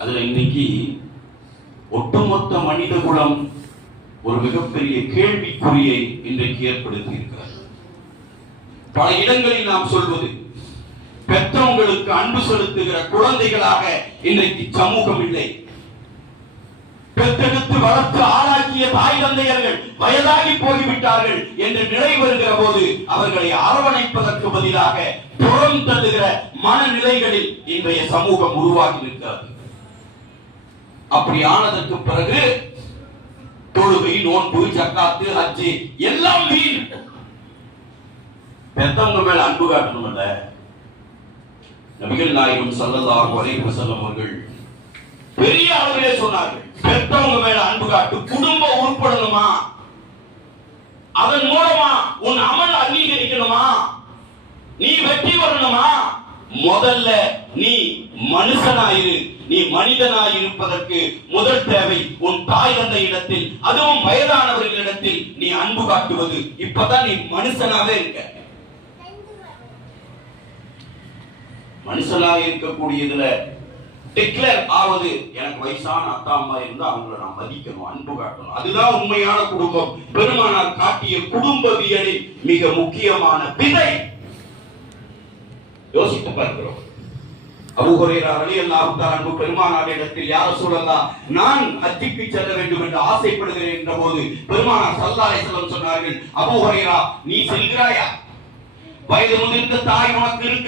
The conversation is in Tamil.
அதுல இன்னைக்கு ஒட்டுமொத்த மனித குலம் ஒரு மிகப்பெரிய கேள்விக்குறியை இன்றைக்கு ஏற்படுத்தி இருக்கிறார் பல இடங்களில் நாம் சொல்வது பெற்றவங்களுக்கு அன்பு செலுத்துகிற குழந்தைகளாக இன்றைக்கு சமூகம் இல்லை. பெற்றெடுத்து வளர்த்து ஆளாக்கிய தாய் தந்தையர்கள் வயதாகி போய்விட்டார்கள் என்று நிலை வருகிற போது அவர்களை அரவணைப்பதற்கு பதிலாக புறம் தள்ளுகிற மனநிலைகளில் இன்றைய சமூகம் உருவாகி நிற்கிறது. அப்படி ஆனதற்கு பிறகு தொழுகை நோன்பு ஜக்காத்து ஹஜ்ஜி எல்லாம் வீண். பெத்தவங்க மேல அன்பு காட்டணும்ல. நபிகள் நாயகம் ஸல்லல்லாஹு அலைஹி வஸல்லம் அவர்கள் பெரிய அளவிலே சொன்னார்கள் பெத்தவங்க மேல அன்பு காட்டு குடும்பம் உருப்படணுமா? அதன் மூலமா உன் அமல் அங்கீகரிக்கணுமா? நீ வெற்றி வரணுமா முதல்ல நீ மனுஷனாயிரு நீ மனிதனாய் இருப்பதற்கு முதல் தேவை உன் தாய் தந்தை இடத்தில் அதுவும் வயதானவர்களிடத்தில் நீ அன்பு காட்டுவது. இப்பதான் நீ மனுஷனாவே இருக்க. மனுஷனாக இருக்கக்கூடியதுல டிக்ளேர் ஆவது எனக்கு வயசான அத்தா அம்மா இருந்தா அவங்கள நான் மதிக்கணும் அன்பு காட்டணும். அதுதான் உண்மையான குடும்பம். பெருமானார் காட்டிய குடும்பவியலில் மிக முக்கியமான விதை. யோசித்து பார்க்கிறோம். அபூ அலி ரலியல்லாஹு தஆலா அன்பு பெருமானாரிடத்தில் யா ரசூலல்லாஹ் நான் ஹஜ்ஜுக்கு செல்ல வேண்டும் என்று ஆசைப்படுகிறேன் என்றபோது பெருமானார் ஸல்லல்லாஹு அலைஹி சொன்னார்கள் அபூ ஹுரைரா நீ செல்கிறாயா? வயது முதிர்ந்த தாய் உனக்கு இருக்கு.